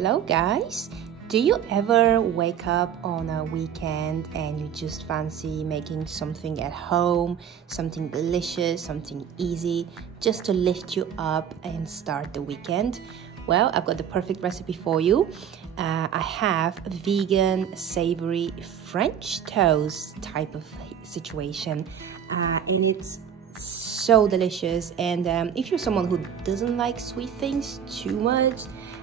Hello guys! Do you ever wake up on a weekend and you just fancy making something at home, something delicious, something easy, just to lift you up and start the weekend? Well, I've got the perfect recipe for you. I have a vegan, savory French toast type of situation, and it's so delicious. And if you're someone who doesn't like sweet things too much,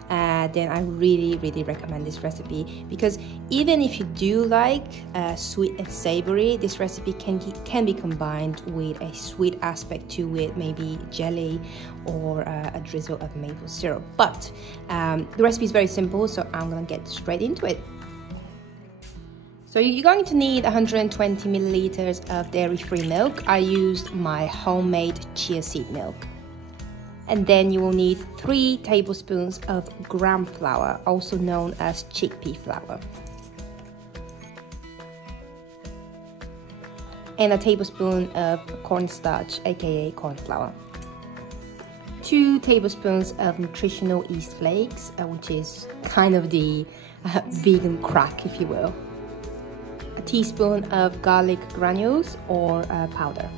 then I really recommend this recipe, because even if you do like sweet and savory, this recipe can be combined with a sweet aspect to it, maybe jelly or a drizzle of maple syrup. But the recipe is very simple, so I'm gonna get straight into it. So you're going to need 120 milliliters of dairy-free milk. I used my homemade chia seed milk. And then you will need 3 tablespoons of gram flour, also known as chickpea flour. And a tablespoon of cornstarch, aka corn flour. 2 tablespoons of nutritional yeast flakes, which is kind of the vegan crack, if you will. A teaspoon of garlic granules or powder.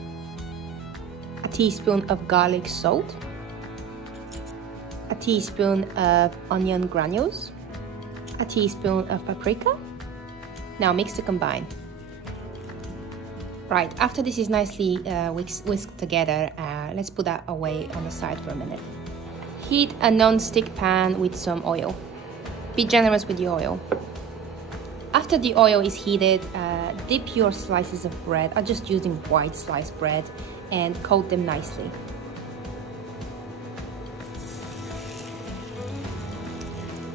A teaspoon of garlic salt. A teaspoon of onion granules, a teaspoon of paprika. Now mix to combine. Right, after this is nicely whisked together, let's put that away on the side for a minute. Heat a non-stick pan with some oil. Be generous with the oil. After the oil is heated, dip your slices of bread. I'm just using white sliced bread, and coat them nicely.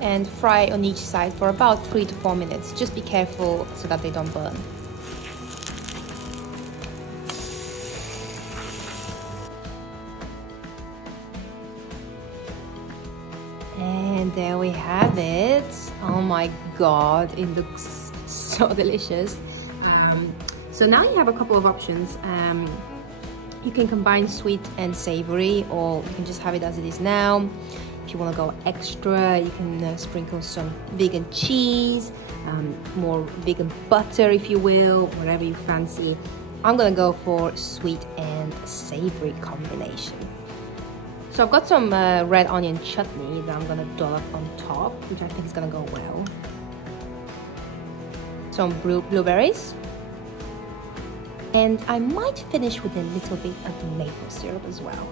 And fry on each side for about 3 to 4 minutes. Just be careful so that they don't burn. And there we have it. Oh my god, it looks so delicious. So now you have a couple of options. You can combine sweet and savory, or you can just have it as it is now. If you want to go extra, you can sprinkle some vegan cheese, more vegan butter if you will, whatever you fancy. I'm gonna go for sweet and savory combination. So I've got some red onion chutney that I'm gonna dollop on top, which I think is gonna go well. Some blueberries. And I might finish with a little bit of maple syrup as well.